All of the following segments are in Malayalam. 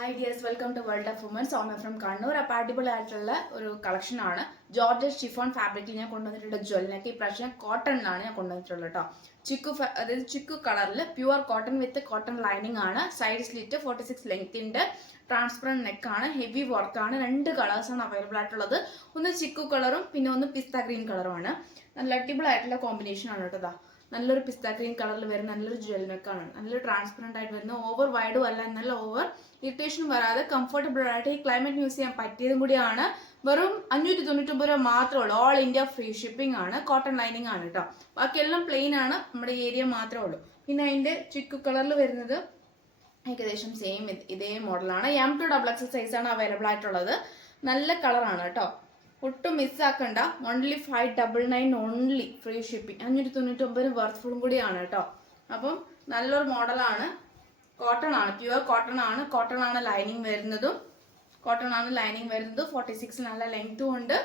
Hi dears, welcome to World of Women. Soumya from Kannur. അപ്പോൾ അടിപൊളിയായിട്ടുള്ള ഒരു കളക്ഷനാണ്. ജോർജറ്റ് ഷിഫോൺ ഫാബ്രിക്കിൽ ഞാൻ കൊണ്ടുവന്നിട്ടുള്ള ജ്വല്ലനൊക്കെ ഈ പ്രാവശ്യം കോട്ടണിലാണ് ഞാൻ കൊണ്ടുവന്നിട്ടുള്ളത് കേട്ടോ. അതായത് ചിക്കു കളറിൽ പ്യുവർ കോട്ടൺ വിത്ത് കോട്ടൺ ലൈനിങ് ആണ്. സൈഡ് സ്ലിറ്റ് 46 ലെങ്ത്തിന്റെ ട്രാൻസ്പെറന്റ് നെക്കാണ്. ഹെവി വർക്കാണ്. രണ്ട് കളേഴ്സാണ് അവൈലബിൾ ആയിട്ടുള്ളത്. ഒന്ന് ചിക്കു കളറും പിന്നെ ഒന്ന് പിസ്ത ഗ്രീൻ കളറുമാണ്. നല്ല അടിപൊളിയായിട്ടുള്ള കോമ്പിനേഷൻ ആണ് കേട്ടോ. നല്ലൊരു പിസ്ത ഗ്രീൻ കളറിൽ വരുന്ന നല്ലൊരു ജ്വല്ലനക്കാണ്. നല്ലൊരു ട്രാൻസ്പെറന്റ് ആയിട്ട് വരുന്ന ഓവർ വൈഡും അല്ല നല്ല ഓവർ ഇറിറ്റേഷൻ വരാതെ കംഫർട്ടബിൾ ആയിട്ട് ഈ ക്ലൈമറ്റ് യൂസ് ചെയ്യാൻ പറ്റിയതും കൂടിയാണ്. വെറും 599 രൂപ മാത്രമേ ഉള്ളൂ. ഓൾ ഇന്ത്യ ഫ്രീ ഷിപ്പിംഗ് ആണ്. കോട്ടൺ ലൈനിങ് ആണ് കേട്ടോ. ബാക്കിയെല്ലാം പ്ലെയിൻ ആണ്. നമ്മുടെ ഏരിയ മാത്രമേ ഉള്ളൂ. പിന്നെ അതിന്റെ ചിക്കു കളറിൽ വരുന്നത് ഏകദേശം സെയിം ഇതേ മോഡലാണ്. M2XX സൈസാണ് അവൈലബിൾ ആയിട്ടുള്ളത്. നല്ല കളറാണ് കേട്ടോ. ഒട്ടും മിസ്സാക്കണ്ട. Only 599 only free shipping. 599 വർത്ത്ഫുള്ളും കൂടിയാണ് കേട്ടോ. അപ്പം നല്ലൊരു മോഡലാണ്. കോട്ടൺ ആണ്, പ്യുവർ കോട്ടൺ ആണ്. കോട്ടൺ ആണ് ലൈനിങ് വരുന്നതും. 46 നല്ല ലെങ്തും ഉണ്ട്.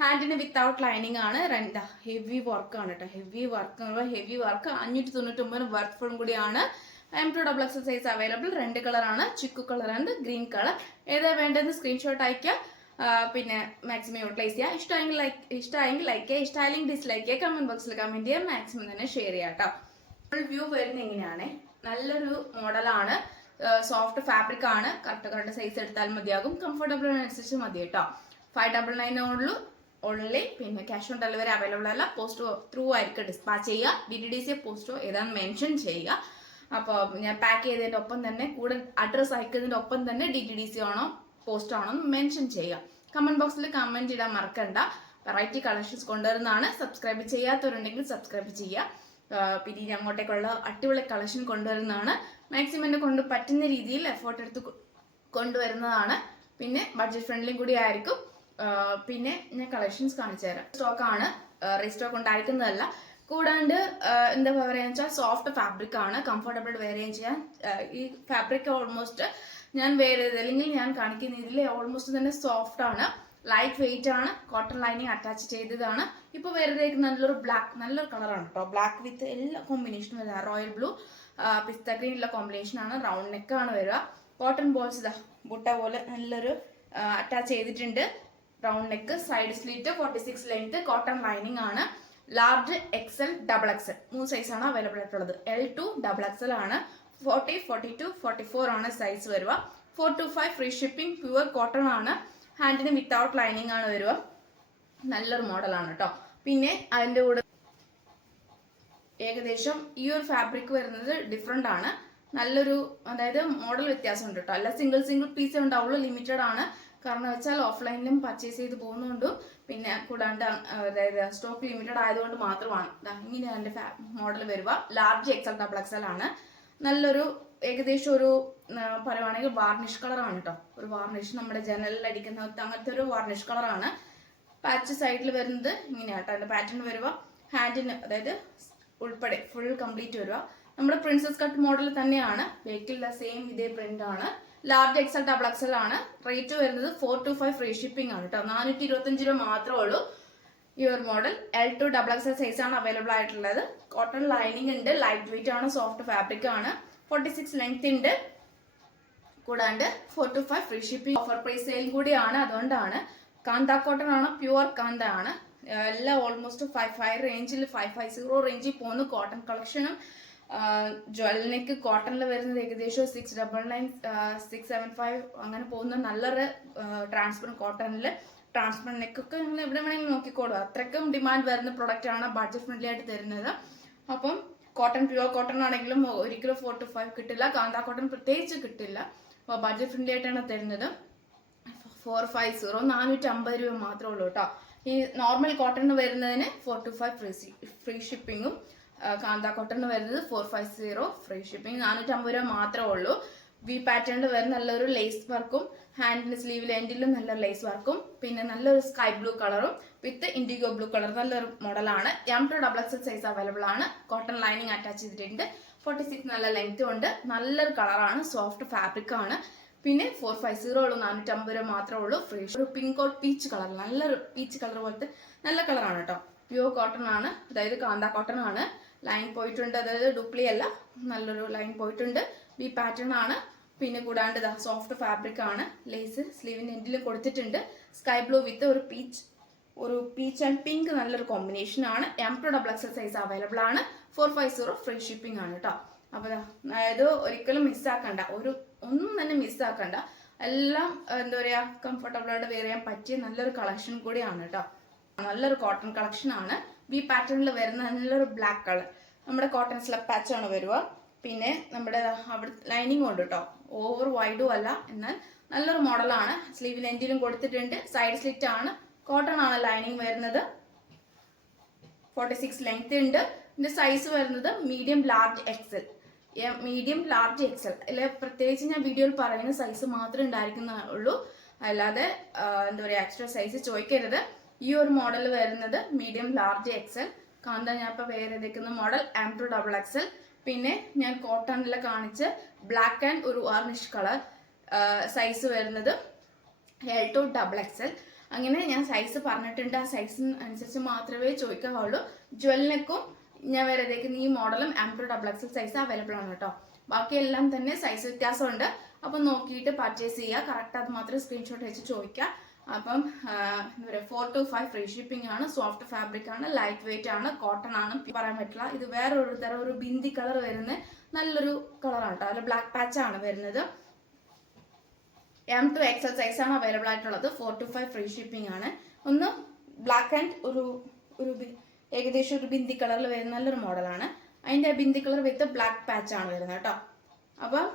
ഹാൻഡിന് വിത്തൗട്ട് ലൈനിങ് ആണ്. ഹെവി വർക്ക് ആണ് കേട്ടോ. ഹെവി വർക്ക് 599 വർത്ത്ഫുള്ളും കൂടിയാണ്. M2XX size available. രണ്ട് കളറാണ്, chikoo colour and green colour. ഏതാ വേണ്ടതെന്ന് സ്ക്രീൻഷോട്ട് അയക്കുക. പിന്നെ മാക്സിമം യൂട്ടിലൈസ് ചെയ്യുക. ഇഷ്ടമായെങ്കിൽ ലൈക്ക് ചെയ്യുക, ഇഷ്ടമായെങ്കിൽ ഡിസ്ലൈക്ക് ചെയ്യുക. കമന്റ് ബോക്സിൽ കമന്റ് ചെയ്യുക. മാക്സിമം തന്നെ ഷെയർ ചെയ്യുക കേട്ടോ. ഫുൾ വ്യൂ വരുന്നത് എങ്ങനെയാണ്? നല്ലൊരു മോഡലാണ്. സോഫ്റ്റ് ഫാബ്രിക് ആണ്. കറക്റ്റ് സൈസ് എടുത്താൽ മതിയാകും. കംഫർട്ടബിൾ അനുസരിച്ച് മതി കേട്ടോ. 599 ഉള്ളൂ ഓൺലി. പിന്നെ ക്യാഷ് ഓൺ ഡെലിവറി അവൈലബിൾ അല്ല. പോസ്റ്റ് ത്രൂ ആയിരിക്കും ഡിസ്പാച്ച് ചെയ്യുക. DTDC പോസ്റ്റോ ഏതാണെന്ന് മെൻഷൻ ചെയ്യുക. അപ്പോൾ ഞാൻ പാക്ക് ചെയ്തതിൻ്റെ ഒപ്പം തന്നെ കൂടെ അഡ്രസ്സ് അയക്കുന്നതിൻ്റെ ഒപ്പം തന്നെ DTDC ആണോ പോസ്റ്റ് ആണോ എന്ന് മെൻഷൻ ചെയ്യുക. കമന്റ് ബോക്സിൽ കമന്റ് ഇടാൻ മറക്കണ്ട. വെറൈറ്റി കളക്ഷൻസ് കൊണ്ടുവരുന്നതാണ്. സബ്സ്ക്രൈബ് ചെയ്യാത്തവരുണ്ടെങ്കിൽ സബ്സ്ക്രൈബ് ചെയ്യുക. പിന്നെ ഇനി അങ്ങോട്ടേക്കുള്ള അടിപൊളി കളക്ഷൻ കൊണ്ടുവരുന്നതാണ്. മാക്സിമം എന്നെ കൊണ്ട് പറ്റുന്ന രീതിയിൽ എഫോർട്ട് എടുത്ത് കൊണ്ടുവരുന്നതാണ്. പിന്നെ ബഡ്ജറ്റ് ഫ്രണ്ട്ലിയും കൂടി ആയിരിക്കും. പിന്നെ ഞാൻ കളക്ഷൻസ് കാണിച്ചു തരാം. സ്റ്റോക്കാണ്, റീസ്റ്റോക്ക് ഉണ്ടായിരിക്കുന്നതല്ല. കൂടാണ്ട് എന്താ പറയുക വെച്ചാൽ സോഫ്റ്റ് ഫാബ്രിക് ആണ്. കംഫർട്ടബിൾ വെയർ ചെയ്യാൻ. ഈ ഫാബ്രിക് ഓൾമോസ്റ്റ് ഞാൻ വേറെ അല്ലെങ്കിൽ ഞാൻ കാണിക്കുന്ന ഇതിൽ ഓൾമോസ്റ്റ് തന്നെ സോഫ്റ്റ് ആണ്. ലൈറ്റ് വെയിറ്റ് ആണ്. കോട്ടൺ ലൈനിങ് അറ്റാച്ച് ചെയ്തതാണ്. ഇപ്പൊ വെറുതെ നല്ലൊരു കളറാണ് കേട്ടോ. ബ്ലാക്ക് വിത്ത് എല്ലാ കോമ്പിനേഷനും വരിക. റോയൽ ബ്ലൂ, പിസ്ത ഗ്രീനുള്ള കോമ്പിനേഷൻ ആണ്. റൗണ്ട് നെക്ക് ആണ് വരിക. കോട്ടൺ ബോൾസ് ഇതാ ബുട്ട പോലെ നല്ലൊരു അറ്റാച്ച് ചെയ്തിട്ടുണ്ട്. Round neck, side slit 46 length, cotton lining ആണ്. ലാർജ്, XL, XXL 3 സൈസാണ് അവൈലബിൾ ആയിട്ടുള്ളത്. L2 XXL ആണ്. 40, 42, 44 ആണ് സൈസ് വരിക. 425 ഫ്രീ ഷിപ്പിംഗ്. പ്യുവർ കോട്ടൺ ആണ്. ഹാൻഡിന് വിത്തൗട്ട് ലൈനിങ് ആണ് വരിക. നല്ലൊരു മോഡലാണ് കേട്ടോ. പിന്നെ അതിൻ്റെ കൂടെ ഏകദേശം ഈ ഒരു ഫാബ്രിക് വരുന്നത് ഡിഫറെൻ്റ് ആണ്. നല്ലൊരു അതായത് മോഡൽ വ്യത്യാസമുണ്ട് കേട്ടോ. അല്ല സിംഗിൾ പീസേ ഉണ്ടാവുള്ളൂ. ലിമിറ്റഡ് ആണ്. കാരണം വെച്ചാൽ ഓഫ്ലൈനിലും പർച്ചേസ് ചെയ്ത് പോകുന്നുണ്ടും പിന്നെ കൂടാണ്ട് അതായത് സ്റ്റോക്ക് ലിമിറ്റഡ് ആയതുകൊണ്ട് മാത്രമാണ്. ഇങ്ങനെയാണ് എൻ്റെ മോഡൽ വരിക. ലാർജ് XL, XXL ആണ്. നല്ലൊരു ഏകദേശം ഒരു പറയുവാണെങ്കിൽ വാർണിഷ് കളറാണ് കേട്ടോ. ഒരു വാർണിഷ് നമ്മുടെ ജനലിൽ അടിക്കുന്ന അങ്ങനത്തെ ഒരു വാർണിഷ് കളറാണ്. പാച്ച് സൈഡിൽ വരുന്നത് ഇങ്ങനെയാട്ടോ. അതിന്റെ പാറ്റേൺ വരിക. ഹാൻഡിന് അതായത് ഉൾപ്പെടെ ഫുൾ കംപ്ലീറ്റ് വരിക. നമ്മുടെ പ്രിൻസസ് കട്ട് മോഡൽ തന്നെയാണ്. ബേക്കിലുള്ള സെയിം ഇതേ പ്രിന്റ് ആണ്. ലാർജ് XL, XXL ആണ്. റേറ്റ് വരുന്നത് 425 ഫ്രീ ഷിപ്പിംഗ് ആണ് കേട്ടോ. 425 രൂപ മാത്രമേ ഉള്ളൂ. ഈ ഒരു മോഡൽ L2 XXL സൈസ് ആണ് അവൈലബിൾ ആയിട്ടുള്ളത്. കോട്ടൺ ലൈനിങ് ഉണ്ട്. ലൈറ്റ് വെയിറ്റ് ആണ്. സോഫ്റ്റ് ഫാബ്രിക് ആണ്. 46 ലെങ്ത് ഉണ്ട്. കൂടാണ്ട് 425 free shipping. Offer price sale കൂടിയാണ്. അതുകൊണ്ടാണ്. കാന്ത കോട്ടൺ ആണ്. പ്യുവർ കാന്ത ആണ്. എല്ലാം ഓൾമോസ്റ്റ് 55 റേഞ്ചിൽ 550 റേഞ്ചിൽ പോകുന്ന കോട്ടൺ കളക്ഷനും ജ്വല്ലനയ്ക്ക് കോട്ടണിൽ വരുന്നത് ഏകദേശം 699, 675 അങ്ങനെ പോകുന്ന നല്ലൊരു ട്രാൻസ്പെറന്റ് കോട്ടണിൽ ട്രാൻസ്പെറന്റ് നെക്കൊക്കെ നിങ്ങൾ എവിടെ വേണമെങ്കിലും നോക്കിക്കോളൂ. അത്രയ്ക്കും ഡിമാൻഡ് വരുന്ന പ്രൊഡക്റ്റ് ആണ്. ബഡ്ജറ്റ് ഫ്രണ്ട്ലി ആയിട്ട് തരുന്നത്. അപ്പം കോട്ടൺ, പ്യുവർ കോട്ടൺ ആണെങ്കിലും ഒരിക്കലും 425 കിട്ടില്ല. കാന്ത കോട്ടൺ പ്രത്യേകിച്ച് കിട്ടില്ല. അപ്പോൾ ബഡ്ജറ്റ് ഫ്രണ്ട്ലി ആയിട്ടാണ് തരുന്നത്. 450 450 രൂപ മാത്രമേ ഉള്ളൂ കേട്ടോ. ഈ നോർമൽ കോട്ടണിന് വരുന്നതിന് 425 ഫ്രീ ഷിപ്പിങ്ങും കാന്ത കോട്ടണിന് വരുന്നത് 450 ഫ്രീ ഷിപ്പിംഗ്. 450 രൂപ മാത്രമേ ഉള്ളൂ. വി പാറ്റേണിൽ വരുന്ന നല്ലൊരു ലേസ് വർക്കും ഹാൻഡിന്റെ സ്ലീവിൽ എൻഡിലും നല്ല ലേസ് വർക്കും പിന്നെ നല്ലൊരു സ്കൈ ബ്ലൂ കളറും വിത്ത് ഇൻഡിഗോ ബ്ലൂ കളർ നല്ലൊരു മോഡലാണ്. M2XX സൈസ് അവൈലബിൾ ആണ്. കോട്ടൺ ലൈനിങ് അറ്റാച്ച് ചെയ്തിട്ടുണ്ട്. 46 നല്ല ലെങ്ത് ഉണ്ട്. നല്ലൊരു കളറാണ്. സോഫ്റ്റ് ഫാബ്രിക് ആണ്. പിന്നെ 450 ഉള്ളൂ. 450 രൂപ മാത്രമേ ഉള്ളൂ. ഫ്രീ. ഒരു പിങ്ക് ഔട്ട് പീച്ച് കളർ, നല്ലൊരു പീച്ച് കളർ പോലത്തെ നല്ല കളറാണ് കേട്ടോ. പ്യുവർ കോട്ടൺ ആണ്. അതായത് കാന്ത കോട്ടൺ ആണ്. ലൈൻ പോയിട്ടുണ്ട്. അതായത് ഡുപ്ലി അല്ല. നല്ലൊരു ലൈൻ പോയിട്ടുണ്ട്. ഈ പാറ്റേൺ ആണ്. പിന്നെ കൂടാണ്ട് ഇതാ സോഫ്റ്റ് ഫാബ്രിക് ആണ്. ലേസ് സ്ലീവിന്റെ എൻഡിൽ കൊടുത്തിട്ടുണ്ട്. സ്കൈ ബ്ലൂ വിത്ത് ഒരു പീച്ച് ആൻഡ് പിങ്ക് നല്ലൊരു കോമ്പിനേഷൻ ആണ്. M2XL സൈസ് അവൈലബിൾ ആണ്. 450 ഫ്രീ ഷിപ്പിംഗ് ആണ് കേട്ടോ. അപ്പൊ അതായത് ഒരിക്കലും മിസ്സാക്കണ്ട, ഒന്നും തന്നെ മിസ്സാക്കണ്ട. എല്ലാം എന്താ പറയാ കംഫർട്ടബിൾ ആയിട്ട് വെയർ ചെയ്യാൻ പറ്റിയ നല്ലൊരു കളക്ഷൻ കൂടിയാണ് കേട്ടോ. നല്ലൊരു കോട്ടൺ കളക്ഷൻ ആണ്. വി പാറ്റേണിൽ വരുന്ന നല്ലൊരു ബ്ലാക്ക് കളർ നമ്മുടെ കോട്ടൺ സ്ലബ് പാച്ച് ആണ് വരിക. പിന്നെ നമ്മുടെ അവിടെ ലൈനിങ് ഉണ്ട് കേട്ടോ. ഓവർ വൈഡും അല്ല, എന്നാൽ നല്ലൊരു മോഡലാണ്. സ്ലീവിൽ എൻഡിലും കൊടുത്തിട്ടുണ്ട്. സൈഡ് സ്ലിറ്റ് ആണ്. കോട്ടൺ ആണ് ലൈനിങ് വരുന്നത്. 46 ലെങ്ത് ഉണ്ട്. ഇതിന്റെ സൈസ് വരുന്നത് medium large Excel. Medium large Excel അല്ലെ, പ്രത്യേകിച്ച് ഞാൻ വീഡിയോയിൽ പറയുന്ന സൈസ് മാത്രമേ ഉണ്ടായിരിക്കുന്നുള്ളൂ, അല്ലാതെ എന്താ പറയുക എക്സ്ട്രാ സൈസ് ചോദിക്കരുത്. ഈ ഒരു മോഡൽ വരുന്നത് മീഡിയം ലാർജ് എക്സൽ. കാണുന്ന ഞാൻ ഇപ്പോൾ വേറെ ചെയ്തേക്കുന്ന മോഡൽ M2XXL. പിന്നെ ഞാൻ കോട്ടണിൽ കാണിച്ച് ബ്ലാക്ക് ആൻഡ് ഒരു വാർണിഷ് കളർ സൈസ് വരുന്നത് L2XXL. അങ്ങനെ ഞാൻ സൈസ് പറഞ്ഞിട്ടുണ്ട്. ആ സൈസിന് അനുസരിച്ച് മാത്രമേ ചോദിക്കാവുള്ളൂ. ജ്വലിനൊക്കും ഞാൻ വേറെ ഏതേക്കുന്ന ഈ മോഡലും M2XXL സൈസ് അവൈലബിൾ ആണ് കേട്ടോ. ബാക്കിയെല്ലാം തന്നെ സൈസ് വ്യത്യാസമുണ്ട്. അപ്പം നോക്കിയിട്ട് പർച്ചേസ് ചെയ്യുക. കറക്റ്റ് അത് മാത്രം സ്ക്രീൻഷോട്ട് വെച്ച് ചോദിക്കുക. അപ്പം എന്താ പറയുക 4 to 5 ഫ്രീ ഷിപ്പിംഗ് ആണ്. സോഫ്റ്റ് ഫാബ്രിക് ആണ്. ലൈറ്റ് വെയിറ്റ് ആണ്. കോട്ടൺ ആണ്. പറയാൻ പറ്റില്ല. ഇത് വേറെ ഒരു തരം ഒരു ബിന്ദി കളർ വരുന്ന നല്ലൊരു കളറാണ് കേട്ടോ. അതിൽ ബ്ലാക്ക് പാച്ച് ആണ് വരുന്നത്. M2XL സൈസ് ആണ് അവൈലബിൾ ആയിട്ടുള്ളത്. 4 to 5 ഫ്രീ ഷിപ്പിംഗ് ആണ്. ഒന്ന് ബ്ലാക്ക് ആൻഡ് ഒരു ഏകദേശം ഒരു ബിന്ദി കളറിൽ വരുന്ന നല്ലൊരു മോഡലാണ്. അതിന്റെ ബിന്ദി കളർ വിത്ത് ബ്ലാക്ക് പാച്ച് ആണ് വരുന്നത് കേട്ടോ. അപ്പം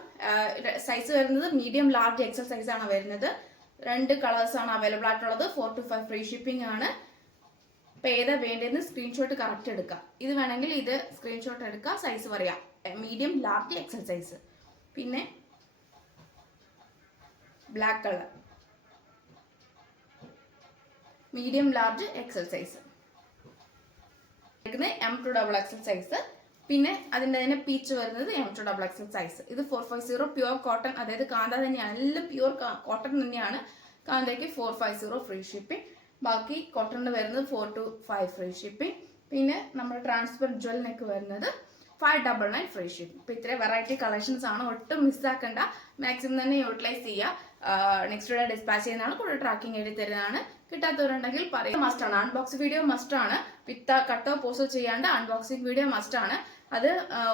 സൈസ് വരുന്നത് മീഡിയം ലാർജ് എക്സൽ സൈസ് ആണ് വരുന്നത്. 2 കളേഴ്സ് ആണ് അവൈലബിൾ ആയിട്ടുള്ളത്. 4 to 5 ഫ്രീ ഷിപ്പിംഗ് ആണ്. ഇപ്പൊ ഏതാ വേണ്ടതെന്ന് സ്ക്രീൻഷോട്ട് കറക്റ്റ് എടുക്കാം. ഇത് വേണമെങ്കിൽ ഇത് സ്ക്രീൻഷോട്ട് എടുക്കാം. സൈസ് പറയാം. Medium large XL size. പിന്നെ black colour medium large XL size. M2XXL size. പിന്നെ അതിന്റെ തന്നെ പീച്ച് വരുന്നത് M2XXL സൈസ്. ഇത് 450 പ്യുവർ കോട്ടൺ, അതായത് കാന്ത തന്നെയാണ്. എല്ലാം പ്യുവർ കോട്ടൺ തന്നെയാണ്. കാന്തയ്ക്ക് 450 ഫ്രീ ഷിപ്പിംഗ്. ബാക്കി കോട്ടണിന് വരുന്നത് 4 to 5 ഫ്രീ ഷിപ്പിംഗ്. പിന്നെ നമ്മുടെ ട്രാൻസ്പെറന്റ് ജ്വലിനൊക്കെ വരുന്നത് 599 ഫ്രീ ഷിപ്പിംഗ്. ഇപ്പൊ ഇത്രയും വെറൈറ്റി കളക്ഷൻസ് ആണ്. ഒട്ടും മിസ്സാക്കണ്ട. മാക്സിമം തന്നെ യൂട്ടിലൈസ് ചെയ്യുക. നെക്സ്റ്റ് ഡേ ഡിസ്പാച്ച് ചെയ്യുന്നതാണ്. കൂടെ ട്രാക്കിംഗ് എഴുതി തരുന്നതാണ്. കിട്ടാത്തവരുണ്ടെങ്കിൽ പറയാം. മസ്റ്റ് ആണ്. അൺബോക്സ് വീഡിയോ മസ്റ്റ് ആണ്. വിത്ത് കട്ടോ പോസ്റ്റോ ചെയ്യാണ്ട് അൺബോക്സിംഗ് വീഡിയോ മസ്റ്റ് ആണ്. അത്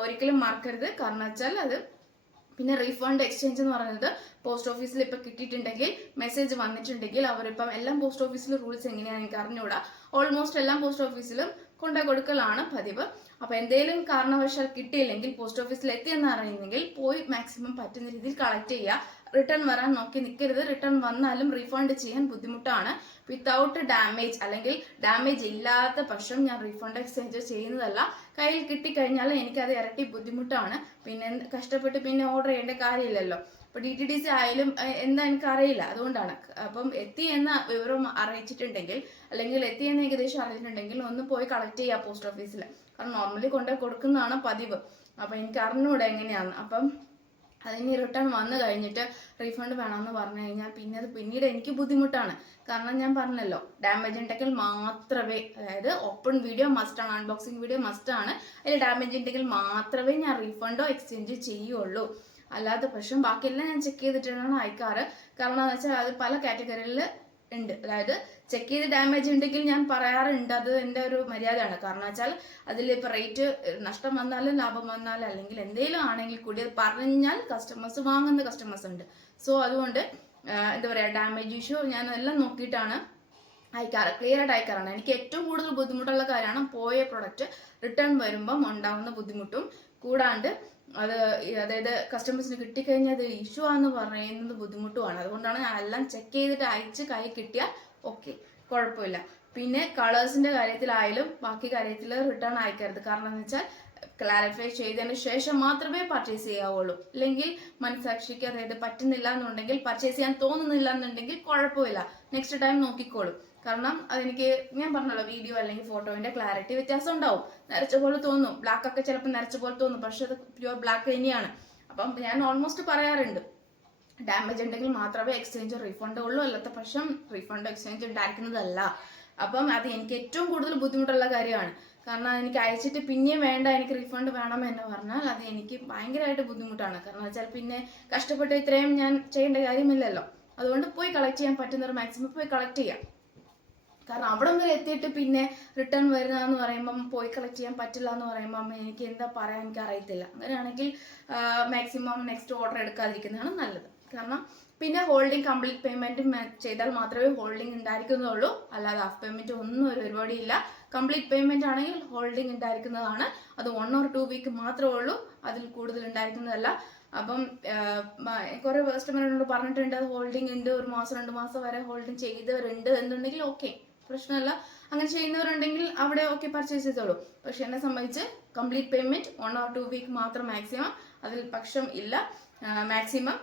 ഒരിക്കലും മറക്കരുത്. കാരണം വെച്ചാൽ അത് പിന്നെ റീഫണ്ട് എക്സ്ചേഞ്ച് എന്ന് പറയുന്നത് പോസ്റ്റ് ഓഫീസിൽ ഇപ്പൊ കിട്ടിയിട്ടുണ്ടെങ്കിൽ മെസ്സേജ് വന്നിട്ടുണ്ടെങ്കിൽ അവരിപ്പം എല്ലാം പോസ്റ്റ് ഓഫീസിൽ റൂൾസ് എങ്ങനെയാണെന്ന് എനിക്ക് അറിഞ്ഞുകൂടാ. ഓൾമോസ്റ്റ് എല്ലാ പോസ്റ്റ് ഓഫീസിലും കൊണ്ടുപോയി കൊടുക്കലാണ് പതിവ്. അപ്പൊ എന്തെങ്കിലും കാരണവശാൽ കിട്ടിയില്ലെങ്കിൽ പോസ്റ്റ് ഓഫീസിൽ എത്തിയെന്ന് അറിയുന്നെങ്കിൽ പോയി മാക്സിമം പറ്റുന്ന രീതിയിൽ കളക്ട് ചെയ്യുക. റിട്ടേൺ വരാൻ നോക്കി നിൽക്കരുത്. റിട്ടേൺ വന്നാലും റീഫണ്ട് ചെയ്യാൻ ബുദ്ധിമുട്ടാണ്. വിത്തൗട്ട് ഡാമേജ് അല്ലെങ്കിൽ ഡാമേജ് ഇല്ലാത്ത പക്ഷം ഞാൻ റീഫണ്ട് എക്സ്ചേഞ്ച് ചെയ്യുന്നതല്ല. കയ്യിൽ കിട്ടിക്കഴിഞ്ഞാൽ എനിക്കത് ഇരട്ടി ബുദ്ധിമുട്ടാണ്. പിന്നെ കഷ്ടപ്പെട്ട് പിന്നെ ഓർഡർ ചെയ്യേണ്ട കാര്യമില്ലല്ലോ. ഇപ്പൊ DTDC ആയാലും എന്താ എനിക്കറിയില്ല, അതുകൊണ്ടാണ്. അപ്പം എത്തി എന്ന വിവരം അറിയിച്ചിട്ടുണ്ടെങ്കിൽ അല്ലെങ്കിൽ എത്തി എന്ന് ഏകദേശം അറിയിച്ചിട്ടുണ്ടെങ്കിൽ ഒന്ന് പോയി കളക്ട് ചെയ്യുക പോസ്റ്റ് ഓഫീസിൽ. കാരണം നോർമലി കൊണ്ടുപോയി കൊടുക്കുന്നതാണ് പതിവ്. അപ്പൊ എനിക്ക് അറിഞ്ഞൂടെ എങ്ങനെയാണ്. അപ്പം അതിന് റിട്ടേൺ വന്നു കഴിഞ്ഞിട്ട് റീഫണ്ട് വേണമെന്ന് പറഞ്ഞു കഴിഞ്ഞാൽ പിന്നെ അത് പിന്നീട് എനിക്ക് ബുദ്ധിമുട്ടാണ്. കാരണം ഞാൻ പറഞ്ഞല്ലോ, ഡാമേജ് ഉണ്ടെങ്കിൽ മാത്രമേ, അതായത് ഓപ്പൺ വീഡിയോ മസ്റ്റ് ആണ്, അൺബോക്സിംഗ് വീഡിയോ മസ്റ്റ് ആണ്. അതിൽ ഡാമേജ് ഉണ്ടെങ്കിൽ മാത്രമേ ഞാൻ റീഫണ്ടോ എക്സ്ചേഞ്ച് ചെയ്യുള്ളൂ. അല്ലാത്ത പക്ഷം ബാക്കിയെല്ലാം ഞാൻ ചെക്ക് ചെയ്തിട്ടാണ് അയക്കാറ്. കാരണം എന്ന് വെച്ചാൽ അത് പല കാറ്റഗറിയിൽ ഉണ്ട്. അതായത് ചെക്ക് ചെയ്ത് ഡാമേജ് ഉണ്ടെങ്കിൽ ഞാൻ പറയാറുണ്ട്. അത് എൻ്റെ ഒരു മര്യാദയാണ്. കാരണം വെച്ചാൽ അതിൽ ഇപ്പൊ റേറ്റ് നഷ്ടം വന്നാലും ലാഭം വന്നാലും അല്ലെങ്കിൽ എന്തെങ്കിലും ആണെങ്കിൽ കൂടി അത് പറഞ്ഞാൽ കസ്റ്റമേഴ്സ് വാങ്ങുന്ന കസ്റ്റമേഴ്സ് ഉണ്ട്. സോ അതുകൊണ്ട് എന്താ പറയാ ഡാമേജ് ഇഷ്യൂ ഞാൻ എല്ലാം നോക്കിയിട്ടാണ് അയക്കാറ്. ക്ലിയർ ആയിട്ട് അയക്കാറാണ്. എനിക്ക് ഏറ്റവും കൂടുതൽ ബുദ്ധിമുട്ടുള്ള കാര്യമാണ് പോയ പ്രൊഡക്റ്റ് റിട്ടേൺ വരുമ്പം ഉണ്ടാവുന്ന ബുദ്ധിമുട്ടും കൂടാണ്ട് അതായത് കസ്റ്റമേഴ്സിന് കിട്ടിക്കഴിഞ്ഞാൽ അത് ഇഷ്യൂ ആണെന്ന് പറയുന്നത് ബുദ്ധിമുട്ടുമാണ്. അതുകൊണ്ടാണ് ഞാൻ എല്ലാം ചെക്ക് ചെയ്തിട്ട് അയച്ച് കൈ കിട്ടിയാൽ ഓക്കെ, കുഴപ്പമില്ല. പിന്നെ കളേഴ്സിന്റെ കാര്യത്തിലായാലും ബാക്കി കാര്യത്തിൽ റിട്ടേൺ അയക്കരുത്. കാരണം എന്ന് വെച്ചാൽ ക്ലാരിഫൈ ചെയ്തതിന് ശേഷം മാത്രമേ പർച്ചേസ് ചെയ്യാവുള്ളൂ. അല്ലെങ്കിൽ മനസാക്ഷിക്ക് അതായത് പറ്റുന്നില്ല എന്നുണ്ടെങ്കിൽ, പർച്ചേസ് ചെയ്യാൻ തോന്നുന്നില്ല എന്നുണ്ടെങ്കിൽ കുഴപ്പമില്ല, നെക്സ്റ്റ് ടൈം നോക്കിക്കോളും. കാരണം അതെനിക്ക് ഞാൻ പറഞ്ഞല്ലോ, വീഡിയോ അല്ലെങ്കിൽ ഫോട്ടോന്റെ ക്ലാരിറ്റി വ്യത്യാസം ഉണ്ടാവും. നരച്ച പോലെ തോന്നും, ബ്ലാക്ക് ഒക്കെ ചിലപ്പോൾ നരച്ച പോലെ തോന്നും, പക്ഷെ അത് പ്യുവർ ബ്ലാക്ക് തന്നെയാണ്. അപ്പം ഞാൻ ഓൾമോസ്റ്റ് പറയാറുണ്ട്, ഡാമേജ് ഉണ്ടെങ്കിൽ മാത്രമേ എക്സ്ചേഞ്ച് റീഫണ്ട് ഉള്ളൂ, അല്ലാത്ത പക്ഷം റീഫണ്ട് എക്സ്ചേഞ്ച് ഉണ്ടായിരിക്കുന്നതല്ല. അപ്പം അത് എനിക്ക് ഏറ്റവും കൂടുതൽ ബുദ്ധിമുട്ടുള്ള കാര്യമാണ്. കാരണം എനിക്ക് അയച്ചിട്ട് പിന്നെയും വേണ്ട, എനിക്ക് റീഫണ്ട് വേണം എന്ന് പറഞ്ഞാൽ അത് എനിക്ക് ഭയങ്കരമായിട്ട് ബുദ്ധിമുട്ടാണ്. കാരണം വെച്ചാൽ പിന്നെ കഷ്ടപ്പെട്ട് ഇത്രയും ഞാൻ ചെയ്യേണ്ട കാര്യമില്ലല്ലോ. അതുകൊണ്ട് പോയി കളക്ട് ചെയ്യാൻ പറ്റുന്നവർ മാക്സിമം പോയി കളക്ട് ചെയ്യാം. കാരണം അവിടെ വരെ എത്തിയിട്ട് പിന്നെ റിട്ടേൺ വരുന്നതെന്ന് പറയുമ്പം പോയി കളക്ട് ചെയ്യാൻ പറ്റില്ല എന്ന് പറയുമ്പം എനിക്ക് എന്താ പറയാൻ എനിക്ക് അറിയത്തില്ല. അങ്ങനെയാണെങ്കിൽ മാക്സിമം നെക്സ്റ്റ് ഓർഡർ എടുക്കാതിരിക്കുന്നതാണ് നല്ലത്. കാരണം പിന്നെ ഹോൾഡിംഗ് കംപ്ലീറ്റ് പേയ്മെന്റ് ചെയ്താൽ മാത്രമേ ഹോൾഡിംഗ് ഉണ്ടായിരിക്കുന്നതുള്ളൂ. അല്ലാതെ ഹാഫ് പേയ്മെന്റ് ഒന്നും ഒരു പരിപാടിയില്ല. കംപ്ലീറ്റ് പേയ്മെന്റ് ആണെങ്കിൽ ഹോൾഡിംഗ് ഉണ്ടായിരിക്കുന്നതാണ്. അത് 1 or 2 വീക്ക് മാത്രമേ ഉള്ളൂ, അതിൽ കൂടുതൽ ഉണ്ടായിരിക്കുന്നതല്ല. അപ്പം കുറെ കസ്റ്റമറിനോട് പറഞ്ഞിട്ടുണ്ട് അത് ഹോൾഡിംഗ് ഉണ്ട്, 1 മാസം 2 മാസം വരെ ഹോൾഡിംഗ് ചെയ്തവരുണ്ട് എന്നുണ്ടെങ്കിൽ ഓക്കെ, പ്രശ്നമല്ല. അങ്ങനെ ചെയ്യുന്നവരുണ്ടെങ്കിൽ അവിടെ ഓക്കെ പർച്ചേസ് ചെയ്തോളൂ. പക്ഷെ എന്നെ സംബന്ധിച്ച് കംപ്ലീറ്റ് പേയ്മെന്റ് 1 or 2 വീക്ക് മാത്രം മാക്സിമം, അതിൽ പക്ഷം ഇല്ല. മാക്സിമം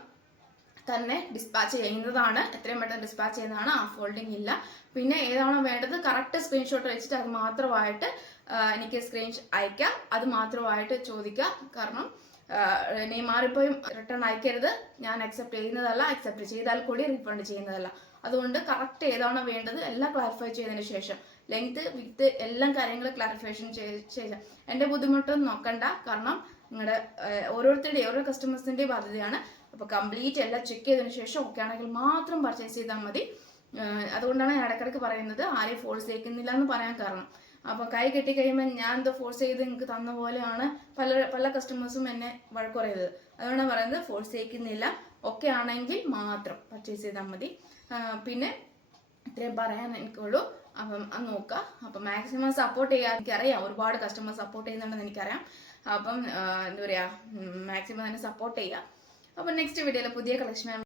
തന്നെ ഡിസ്പാച്ച് ചെയ്യുന്നതാണ്, എത്രയും പെട്ടെന്ന് ഡിസ്പാച്ച് ചെയ്യുന്നതാണ്. ഹാഫ് ഹോൾഡിംഗ് ഇല്ല. പിന്നെ ഏതാണോ വേണ്ടത് കറക്റ്റ് സ്ക്രീൻഷോട്ട് വെച്ചിട്ട് അത് മാത്രമായിട്ട് എനിക്ക് അയക്കാം, അത് മാത്രമായിട്ട് ചോദിക്കുക. കാരണം നീ മാറിപ്പോയും റിട്ടേൺ അയക്കരുത്, ഞാൻ അക്സെപ്റ്റ് ചെയ്യുന്നതല്ല, അക്സെപ്റ്റ് ചെയ്താൽ കൂടി റീഫണ്ട് ചെയ്യുന്നതല്ല. അതുകൊണ്ട് കറക്റ്റ് ഏതാണോ വേണ്ടത് എല്ലാം ക്ലാരിഫൈ ചെയ്തതിന് ശേഷം, ലെങ്ത് വിത്ത് എല്ലാം കാര്യങ്ങൾ ക്ലാരിഫിക്കേഷൻ ശേഷം. എൻ്റെ ബുദ്ധിമുട്ടൊന്നും നോക്കണ്ട, കാരണം നിങ്ങളുടെ ഓരോരുത്തരുടെയും ഓരോ കസ്റ്റമേഴ്സിൻ്റെയും ബാധ്യതയാണ്. അപ്പോൾ കംപ്ലീറ്റ് എല്ലാം ചെക്ക് ചെയ്തതിന് ശേഷം ഓക്കെ ആണെങ്കിൽ മാത്രം പർച്ചേസ് ചെയ്താൽ മതി. അതുകൊണ്ടാണ് ഞാൻ ഇടയ്ക്കിടയ്ക്ക് പറയുന്നത് ആരെയും ഫോഴ്സ് ചെയ്യിക്കുന്നില്ല എന്ന് പറയാൻ കാരണം. അപ്പോൾ കൈ കെട്ടി കഴിയുമ്പോൾ ഞാൻ എന്തോ ഫോഴ്സ് ചെയ്ത് നിങ്ങൾക്ക് തന്ന പോലെയാണ് പല കസ്റ്റമേഴ്സും എന്നെ വഴക്ക് പറയുന്നത്. അതുകൊണ്ടാണ് പറയുന്നത് ഫോഴ്സ് ചെയ്യിക്കുന്നില്ല, ഓക്കെ ആണെങ്കിൽ മാത്രം പർച്ചേസ് ചെയ്താൽ മതി. പിന്നെ ഇത്രയും പറയാൻ എനിക്കുള്ളൂ. അപ്പം അത് നോക്കുക. അപ്പം മാക്സിമം സപ്പോർട്ട് ചെയ്യുക. എനിക്കറിയാം ഒരുപാട് കസ്റ്റമർ സപ്പോർട്ട് ചെയ്യുന്നുണ്ടെന്ന് എനിക്കറിയാം. അപ്പം എന്താ പറയുക, മാക്സിമം തന്നെ സപ്പോർട്ട് ചെയ്യുക. അപ്പം നെക്സ്റ്റ് വീഡിയോയിൽ പുതിയ കളക്ഷൻ